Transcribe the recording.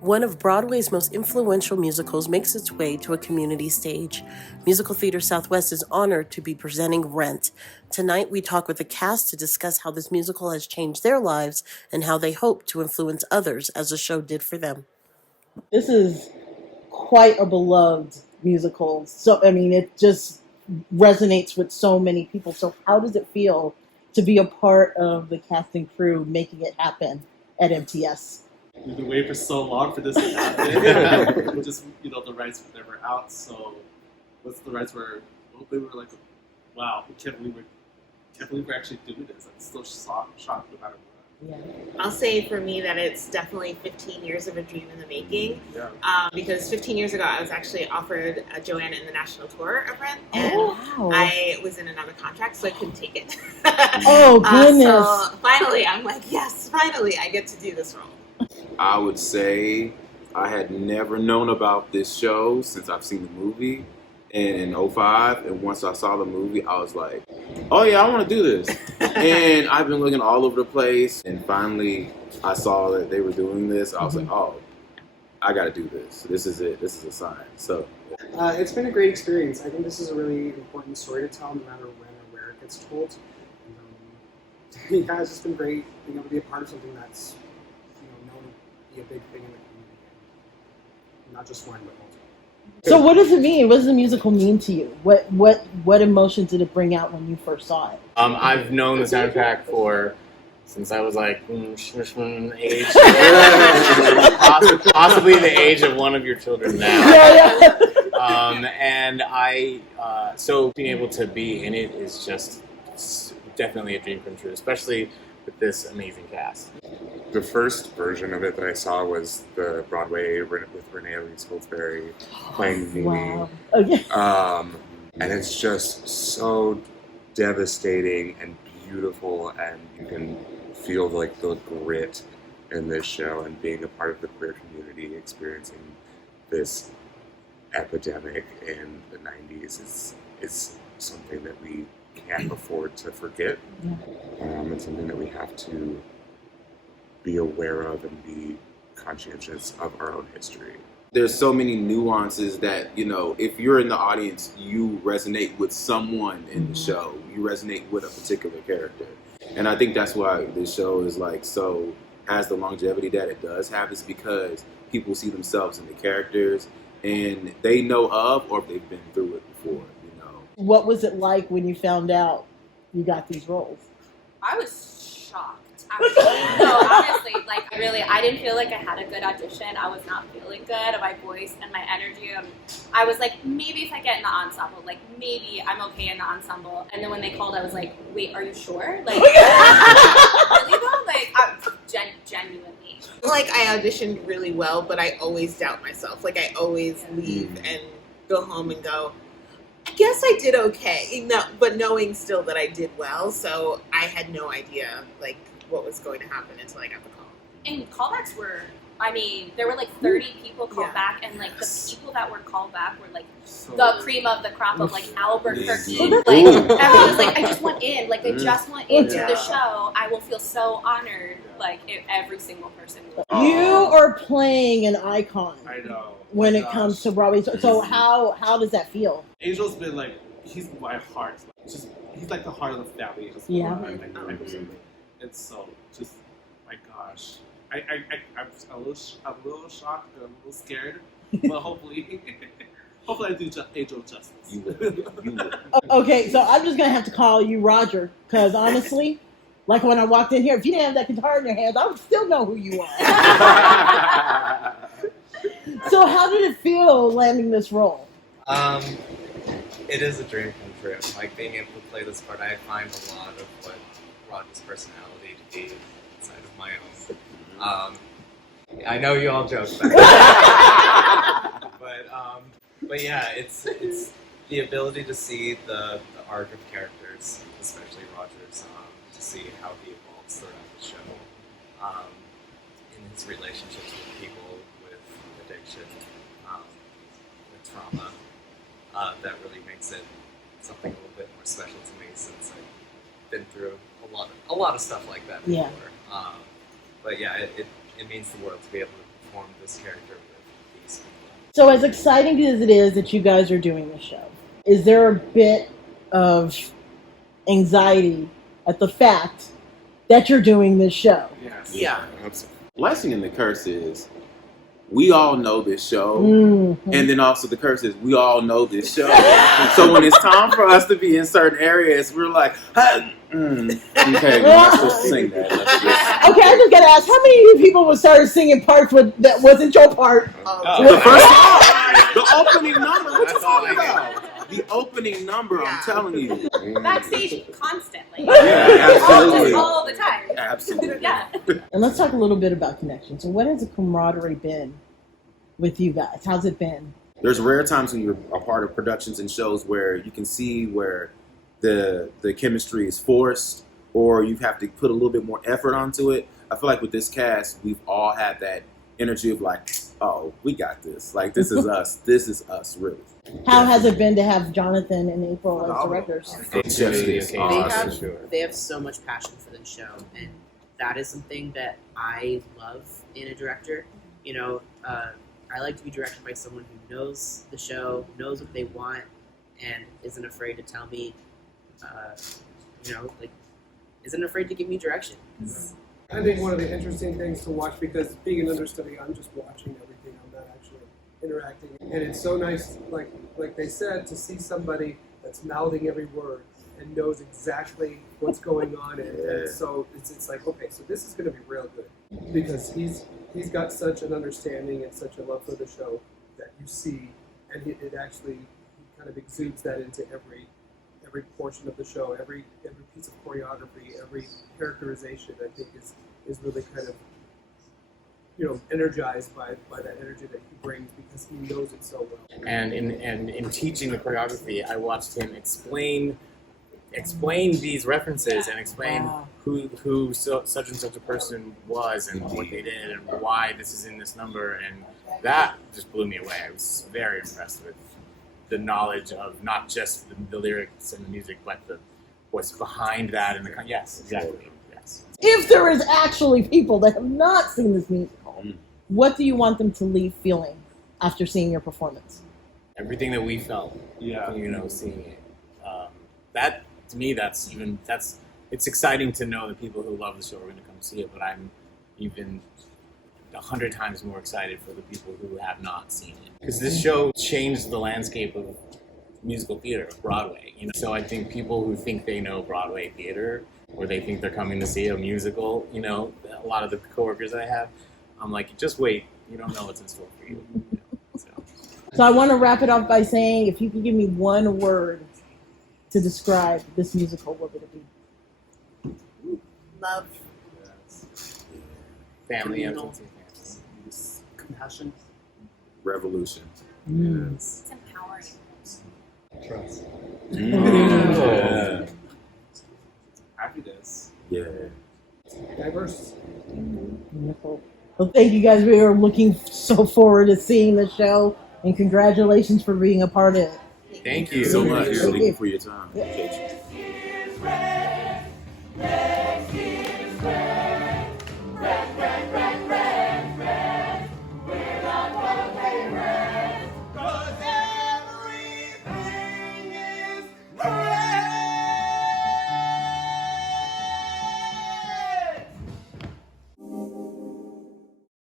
One of Broadway's most influential musicals makes its way to a community stage. Musical Theater Southwest is honored to be presenting Rent. Tonight, we talk with the cast to discuss how this musical has changed their lives and how they hope to influence others as the show did for them. This is quite a beloved musical. So, I mean, it just resonates with so many people. So, how does it feel to be a part of the cast and crew making it happen at MTS? We've been waiting for so long for this to happen. Just, the rights were never out, so once the rights were open, we were like, wow, we can't believe we're actually doing this. I'm still shocked no matter what. Yeah. I'll say for me that it's definitely 15 years of a dream in the making. Yeah. Because 15 years ago, I was actually offered Joanna in the national tour of Rent, and wow. I was in another contract, so I couldn't take it. Oh, goodness. So finally, I'm like, yes, finally, I get to do this role. I would say I had never known about this show since I've seen the movie in 05, and once I saw the movie, I was like, oh yeah, I want to do this. And I've been looking all over the place, and finally I saw that they were doing this. I was like, oh, I got to do this. This is it. This is a sign. So it's been a great experience. I think this is a really important story to tell, no matter when or where it gets told. Yeah, it's just been great being able to be a part of something that's known to be a big thing in the community, not just one, but multiple. So, what does it mean? What does the musical mean to you? What emotions did it bring out when you first saw it? I've known the soundtrack since I was like age, possibly the age of one of your children now. Yeah. And so being able to be in it is just definitely a dream come true, especially with this amazing cast. The first version of it that I saw was the Broadway with Renee Elise Goldsberry playing Mimi. Wow. Okay. And it's just so devastating and beautiful, and you can feel like the grit in this show, and being a part of the queer community, experiencing this epidemic in the 90s is something that we can't afford to forget. It's something that we have to be aware of and be conscientious of our own history. there's so many nuances that, if you're in the audience, you resonate with someone in the show. You resonate with a particular character. And I think that's why this show is has the longevity that it does have, is because people see themselves in the characters and they know of, or if they've been through it before, What was it like when you found out you got these roles? I was shocked. No, honestly, I didn't feel like I had a good audition. I was not feeling good of my voice and my energy. I was like, maybe if I get in the ensemble, maybe I'm okay in the ensemble. And then when they called, I was like, wait, are you sure? Really though? Genuinely. I auditioned really well, but I always doubt myself. I always leave and go home and go, I guess I did okay. No, but knowing still that I did well, so I had no idea what was going to happen until I got the call. And callbacks were, there were 30 people called back, and the people that were called back were the cream of the crop of Albuquerque. Everyone was I just want in. I just want into the show. I will feel so honored. If every single person. You are playing an icon. I know. When it comes to Broadway, so how does that feel? Angel's been he's my heart. He's the heart of the family. And so, my gosh, I'm a little shocked and I'm a little scared, but hopefully I do Angel justice. You will. Okay, so I'm just gonna have to call you Roger, because honestly, when I walked in here, if you didn't have that guitar in your hands, I would still know who you are. So how did it feel landing this role? It is a dream come true. Being able to play this part, I find a lot of what Rod's personality to be inside of my own. I know you all joke about it. But yeah, it's the ability to see the arc of characters, especially Roger's, to see how he evolves throughout the show, in his relationships with people, with addiction, with trauma. That really makes it something a little bit more special to me, since I've been through a lot of stuff like that before. Yeah. But yeah, it means the world to be able to formed this character with these people. So as exciting as it is that you guys are doing the show, is there a bit of anxiety at the fact that you're doing this show? Yes. Yeah. Blessing and the curse is we all know this show, and then also the curse is we all know this show. So when it's time for us to be in certain areas, we're like, okay, we're not supposed to sing that. Let's just... Okay, I just gotta ask, how many of you people would start singing parts that wasn't your part? The first song, the opening number. What you talking about? The opening number, I'm telling you. Backstage constantly. Yeah, absolutely. All the time. Absolutely. Yeah. And let's talk a little bit about connection. So what has the camaraderie been with you guys? How's it been? There's rare times when you're a part of productions and shows where you can see where the chemistry is forced or you have to put a little bit more effort onto it. I feel like with this cast, we've all had that energy of like, oh, we got this. Like, this is us. This is us, really. How has it been to have Jonathan and April as directors? It's just awesome. They have so much passion for the show, and that is something that I love in a director. You know, I like to be directed by someone who knows the show, knows what they want, and isn't afraid to tell me, isn't afraid to give me direction. I think one of the interesting things to watch, because being an understudy, I'm just watching everything. I'm not actually interacting, and it's so nice, like they said, to see somebody that's mouthing every word and knows exactly what's going on, and so it's like, okay, so this is going to be real good, because he's got such an understanding and such a love for the show that you see, and it actually kind of exudes that into every portion of the show, every piece of choreography, every characterization. I think is really kind of, you know, energized by that energy that he brings, because he knows it so well. And in teaching the choreography, I watched him explain these references and explain who such and such a person was and what they did and why this is in this number, and that just blew me away. I was very impressed with the knowledge of not just the lyrics and the music, but what's behind that and yes, exactly. Yes. If there is actually people that have not seen this musical, what do you want them to leave feeling after seeing your performance? Everything that we felt, seeing it. That to me, it's exciting to know that people who love the show are going to come see it. But I'm even 100 times more excited for the people who have not seen it, because this show changed the landscape of musical theater, of Broadway. So I think people who think they know Broadway theater, or they think they're coming to see a musical, a lot of the coworkers I have, I'm like, just wait, you don't know what's in store for you. So I want to wrap it up by saying, if you could give me one word to describe this musical, what would it be? Love. Family, compassion, revolution. It's empowering. Trust. Yeah. Happiness. Yeah. Diverse. Wonderful. Well, thank you guys. We are looking so forward to seeing the show, and congratulations for being a part of it. Thank you so much. Thank Thank you. you for your time. Yeah. Appreciate you.